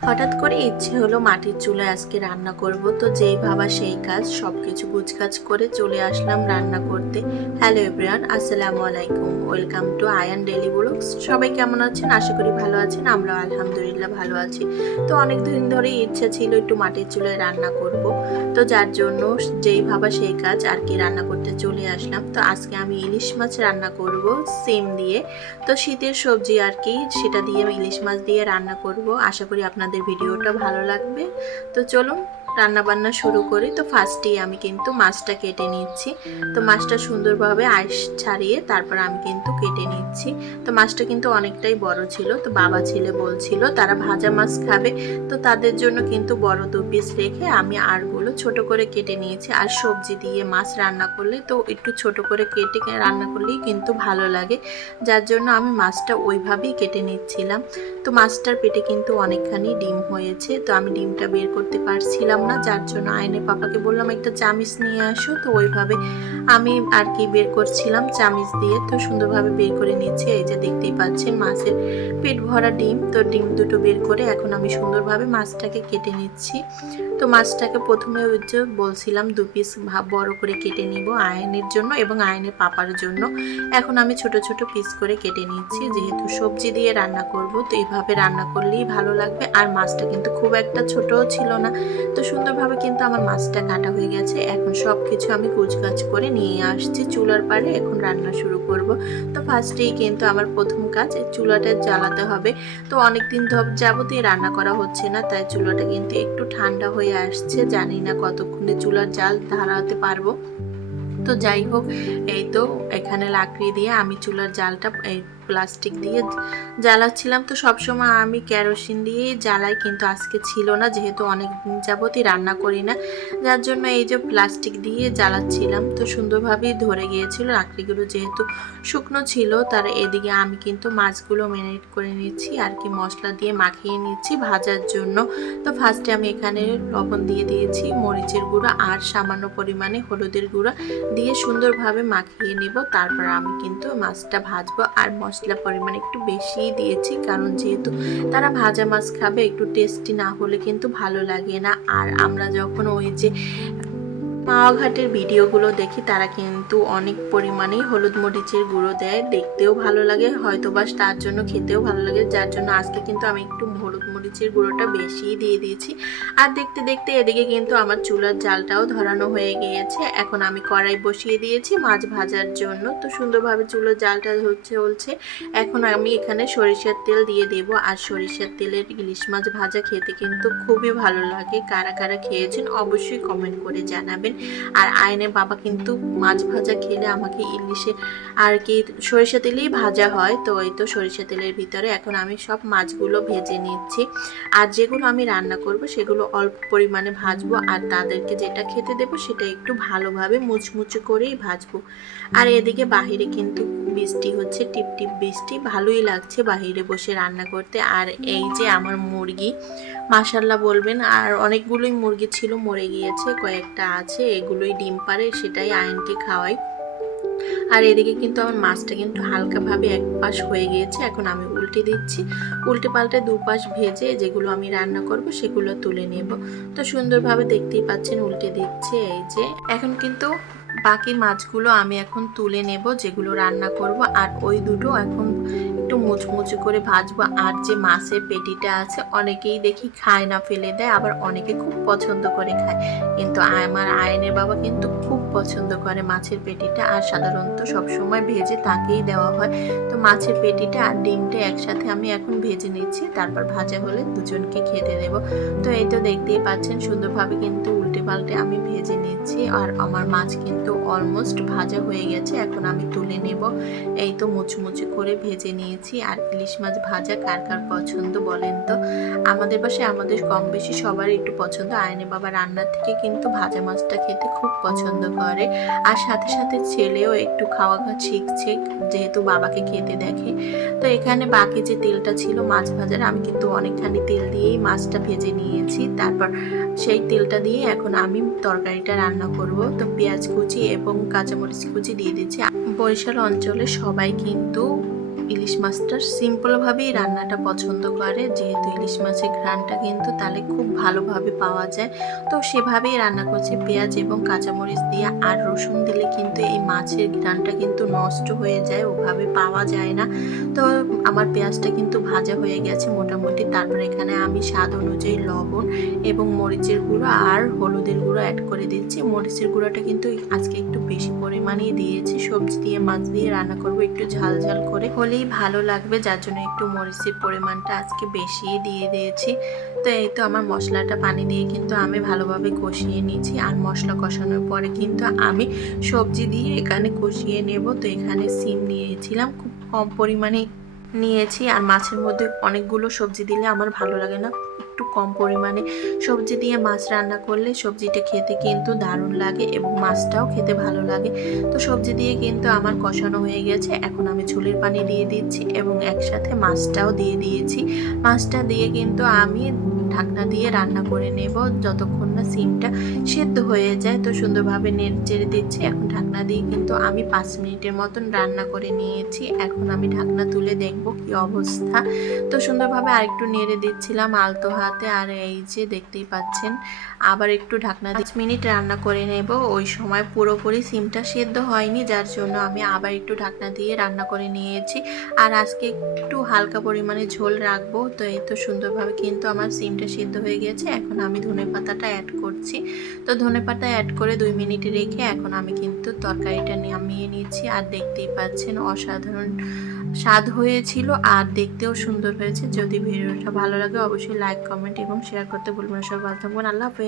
হঠাৎ করে ইচ্ছে হলো মাটির চুলায় আজকে রান্না করব, তো যেই ভাবা সেই কাজ, সবকিছু গুছগাছ করে চলে আসলাম রান্না করতে। হ্যালো এভরিওয়ান, আসসালামু আলাইকুম, welcome to Ayaan daily blogs. সবাই কেমন আছেন? আশা করি ভালো আছেন। আমরা আলহামদুলিল্লাহ ভালো আছি। তো অনেক দিন ধরে ইচ্ছা ছিল একটু মাটির চুলায় রান্না করব, তো যার জন্য যেই ভাবা সেই কাজ আর কি রান্না করতে চলে আসলাম। তো আজকে আমি ইলিশ মাছ রান্না করব সিম দিয়ে। তো শীতের সবজি আর কি, সেটা দিয়ে আমি ইলিশ মাছ দিয়ে রান্না করব। আশা করি আপনাদের ভিডিওটা ভালো লাগবে। তো চলুন রান্না বান্না শুরু করি। তো ফার্স্টেই আমি কিন্তু মাছটা কেটে নিচ্ছি। তো মাছটা সুন্দরভাবে আইস ছাড়িয়ে তারপর আমি কিন্তু কেটে নিচ্ছি। তো মাছটা কিন্তু অনেকটাই বড় ছিল, তো বাবা ছেলে বলছিল তারা ভাজা মাছ খাবে, তো তাদের জন্য কিন্তু বড় 2 পিস রেখে আমি আরগুলো ছোট করে কেটে নিয়েছি। আর সবজি দিয়ে মাছ রান্না করলে তো একটু ছোট করে কেটে রান্না করলেই কিন্তু ভালো লাগে, যার জন্য আমি মাছটা ওইভাবেই কেটে নিচ্ছিলাম। তো মাছটার পেটে কিন্তু অনেকখানি ডিম হয়েছে, তো আমি ডিমটা বের করতে পারছিলাম না, যার জন্য আইনের পাপাকে বললাম একটা চামিচ নিয়ে আসো। তো ওইভাবে আমি আর কি বের করছিলাম চামিচ দিয়ে। তো সুন্দরভাবে বের করে নিয়েছি। এই যে দেখতেই পাচ্ছেন মাছের পেট ভরা ডিম। তো ডিম দুটো বের করে এখন আমি সুন্দরভাবে মাছটাকে কেটে নিচ্ছি। তো মাছটাকে প্রথমে ওই যে বলছিলাম 2 পিস বড় করে কেটে নিব আয়নের জন্য এবং আয়নের পাপার জন্য। এখন আমি ছোট ছোট পিস করে কেটে নিচ্ছি, যেহেতু সবজি দিয়ে রান্না করব, তো এইভাবে রান্না করলেই ভালো লাগবে। আর মাছটা কিন্তু খুব একটা ছোটও ছিল না। তো সুন্দরভাবে কিন্তু আমার মাছটা কাটা হয়ে গেছে। এখন সব কিছু আমি কুচকাচ করে নিয়ে আসছি চুলার পাড়ে, এখন রান্না শুরু করব। তো ফার্স্টেই কিন্তু আমার প্রথম কাজ চুলাটা জ্বালাতে হবে। তো অনেকদিন যাবতই রান্না করা হচ্ছে না, তাই চুলাটা কিন্তু একটু ঠান্ডা হয়ে আসছে। জানি না কতক্ষণে চুলার জাল ধরাতে পারবো। তো যাই হোক, এই তো এখানে লাকড়ি দিয়ে আমি চুলার জালটা এই প্লাস্টিক দিয়ে জ্বালাচ্ছিলাম। তো সবসময় আমি কেরোসিন দিয়েই জ্বালাই, কিন্তু আজকে ছিল না, যেহেতু অনেক দিন যাবতই রান্না করি না, যার জন্য এই যে প্লাস্টিক দিয়ে জ্বালাচ্ছিলাম। তো সুন্দরভাবেই ধরে গিয়েছিল লাকড়িগুলো, যেহেতু শুকনো ছিল। তার এদিকে আমি কিন্তু মাছগুলো ম্যারিনেট করে নিচ্ছি আর কি, মশলা দিয়ে মাখিয়ে নিচ্ছি ভাজার জন্য। তো ফার্স্টে আমি এখানে লবণ দিয়ে দিয়েছি, মরিচের গুঁড়ো আর সামান্য পরিমাণে হলুদের গুঁড়ো দিয়ে সুন্দরভাবে মাখিয়ে নেব। তারপর আমি কিন্তু মাছটা ভাজবো। আর মশলা পরিমাণ একটু বেশিই দিয়েছি, কারণ যেহেতু তারা ভাজা মাছ খাবে, একটু টেস্টি না হলে কিন্তু ভালো লাগে না। আর আমরা যখন ওই যে মাওয়া ঘাটের ভিডিওগুলো দেখি, তারা কিন্তু অনেক পরিমাণেই হলুদ মরিচের গুঁড়ো দেয়, দেখতেও ভালো লাগে, হয়তো বা তার জন্য খেতেও ভালো লাগে। যার জন্য আজকে কিন্তু আমি একটু হলুদ মরিচের গুঁড়োটা বেশিই দিয়ে দিয়েছি। আর দেখতে দেখতে এদিকে কিন্তু আমার চুলার জালটাও ধরানো হয়ে গিয়েছে। এখন আমি কড়াই বসিয়ে দিয়েছি মাছ ভাজার জন্য। তো সুন্দরভাবে চুলার জালটা হচ্ছে। এখন আমি এখানে সরিষার তেল দিয়ে দেব। আর সরিষার তেলের ইলিশ মাছ ভাজা খেতে কিন্তু খুবই ভালো লাগে। কারা কারা খেয়েছেন অবশ্যই কমেন্ট করে জানাবেন। আর আয়নের বাবা কিন্তু মাছ ভাজা খেলে আমাকে ইলিশে আর কি সরিষা তেলেই ভাজা হয়। তো এই তো সরিষা তেলের ভিতরে এখন আমি সব মাছগুলো ভেজে নিচ্ছি। আর যেগুলো আমি রান্না করব সেগুলো অল্প পরিমাণে ভাজবো, আর তাদেরকে যেটা খেতে দেবো সেটা একটু ভালোভাবে মুচমুচে করেই ভাজবো। আর এদিকে বাহিরে কিন্তু বৃষ্টি হচ্ছে, টিপ টিপ বৃষ্টি, ভালোই লাগছে বাহিরে বসে রান্না করতে। আর এই যে আমার মুরগি, মাশাল্লাহ বলবেন। আর অনেকগুলোই মুরগি ছিল, মরে গিয়েছে, কয়েকটা আছে, এগুলোই ডিম পারে, সেটাই আয়নকে খাওয়াই। আর এদিকে কিন্তু আমার মাছটা কিন্তু হালকাভাবে এক পাশ হয়ে গিয়েছে, এখন আমি উল্টে দিচ্ছি। উল্টে পাল্টে 2 পাশ ভেজে যেগুলো আমি রান্না করব সেগুলো তুলে নেব। তো সুন্দরভাবে দেখতেই পাচ্ছেন উল্টে দিচ্ছে। এই যে এখন কিন্তু বাকি মাছগুলো আমি এখন তুলে নেব, যেগুলো রান্না করব। আর ওই দুটো এখন একটু মুচমুচে করে ভাজবো। আর যে মাছের পেটিটা আছে, অনেকেই দেখি খায় না, ফেলে দেয়, আবার অনেকে খুব পছন্দ করে খায়, কিন্তু আমার আয়নের বাবা কিন্তু খুব পছন্দ করে মাছের পেটিটা। আর সাধারণত সবসময় ভেজে তাকেই দেওয়া হয়। তো মাছের পেটিটা আর ডিমটা একসাথে আমি এখন ভেজে নিচ্ছি, তারপর ভাজা হলে দুজনকে খেতে দেব। তো এই তো দেখতেই পাচ্ছেন সুন্দরভাবে কিন্তু উল্টে পাল্টে আমি ভেজে নিচ্ছি। আর আমার মাছ কিন্তু অলমোস্ট ভাজা হয়ে গেছে, এখন আমি তুলে নেব। এই তো মুচমুচে করে ভেজে নিয়েছি। আর ইলিশ মাছ ভাজা কার কার পছন্দ বলেন তো? আমাদের বাসায় আমাদের কম বেশি সবারই একটু পছন্দ। আয়নের বাবা রান্নার থেকে কিন্তু ভাজা মাছটা খেতে খুব পছন্দ করে। আর সাথে সাথে ছেলেও একটু খাওয়া শিখছে, যেহেতু বাবাকে খেতে দেখে। তো এখানে বাকি যে তেলটা ছিল মাছ ভাজার, আমি কিন্তু অনেকখানি তেল দিয়েই মাছটা ভেজে নিয়েছি। তারপর সেই তেলটা দিয়ে এখন আমি তরকারিটা রান্না করব। তো পেঁয়াজ কুচি এবং কাঁচামরিচ কুচি দিয়ে দিচ্ছি। বরিশাল অঞ্চলে সবাই কিন্তু ইলিশ মাছটা সিম্পলভাবেই রান্নাটা পছন্দ করে, যেহেতু ইলিশ মাছের ঘ্রাণটা কিন্তু তাহলে খুব ভালোভাবে পাওয়া যায়। তো সেভাবেই রান্না করছি পেঁয়াজ এবং কাঁচামরিচ দিয়ে। আর রসুন দিলে কিন্তু এই মাছের ঘ্রাণটা কিন্তু নষ্ট হয়ে যায়, ওভাবে পাওয়া যায় না। তো আমার পেঁয়াজটা কিন্তু ভাজা হয়ে গেছে মোটামুটি। তারপর এখানে আমি স্বাদ অনুযায়ী লবণ এবং মরিচের গুঁড়ো আর হলুদের গুঁড়ো অ্যাড করে দিচ্ছি। মরিচের গুঁড়োটা কিন্তু আজকে একটু বেশি পরিমাণেই দিয়েছি, সবজি দিয়ে মাছ দিয়ে রান্না করব, একটু ঝাল ঝাল করে হলেই ভালো লাগবে, যার জন্য একটু মরিচের পরিমাণটা আজকে বেশিই দিয়ে দিয়েছি। তো এই তো আমার মশলাটা পানি দিয়ে কিন্তু আমি ভালোভাবে কষিয়ে নিয়েছি। আর মশলা কষানোর পরে কিন্তু আমি সবজি দিয়ে এখানে কষিয়ে নেব। তো এখানে সিম নিয়েছিলাম, খুব কম পরিমাণে নিয়েছি। আর মাছের মধ্যে অনেকগুলো সবজি দিলে আমার ভালো লাগে না, একটু কম পরিমাণে সবজি দিয়ে মাছ রান্না করলে সবজিটা খেতে কিন্তু দারুণ লাগে এবং মাছটাও খেতে ভালো লাগে। তো সবজি দিয়ে কিন্তু আমার কষানো হয়ে গেছে। এখন আমি ঝোলের পানি দিয়ে দিচ্ছি এবং একসাথে মাছটাও দিয়ে দিয়েছি। মাছটা দিয়ে কিন্তু আমি ঢাকনা দিয়ে রান্না করে নেব যতক্ষণ না সিমটা সেদ্ধ হয়ে যায়। তো সুন্দরভাবে নেড়ে চেড়ে দিচ্ছি। এখন ঢাকনা দিয়ে কিন্তু আমি 5 মিনিটের মতন রান্না করে নিয়েছি। এখন আমি ঢাকনা তুলে দেখব কি অবস্থা। তো সুন্দরভাবে আরেকটু নেড়ে দিচ্ছিলাম আলতো হাতে। আর এই যে দেখতেই পাচ্ছেন, আবার একটু ঢাকনা দিয়ে 5 মিনিট রান্না করে নেব। ওই সময় পুরোপুরি সিমটা সেদ্ধ হয়নি, যার জন্য আমি আবার একটু ঢাকনা দিয়ে রান্না করে নিয়েছি। আর আজকে একটু হালকা পরিমাণে ঝোল রাখবো। তো এই তো সুন্দরভাবে কিন্তু আমার সিমটা সেদ্ধ হয়ে গেছে। এখন আমি ধনেপাতাটা অ্যাড করছি। তো ধনেপাতা অ্যাড করে 2 মিনিট রেখে এখন আমি কিন্তু তরকারিটা নামিয়ে নিচ্ছি। আর দেখতেই পাচ্ছেন অসাধারণ স্বাদ হয়েছিল আর দেখতেও সুন্দর হয়েছে। যদি ভিডিওটা ভালো লাগে অবশ্যই লাইক, কমেন্ট এবং শেয়ার করতে ভুলবেন না। সবাই ভালো থাকবেন। আল্লাহ হাফেজ।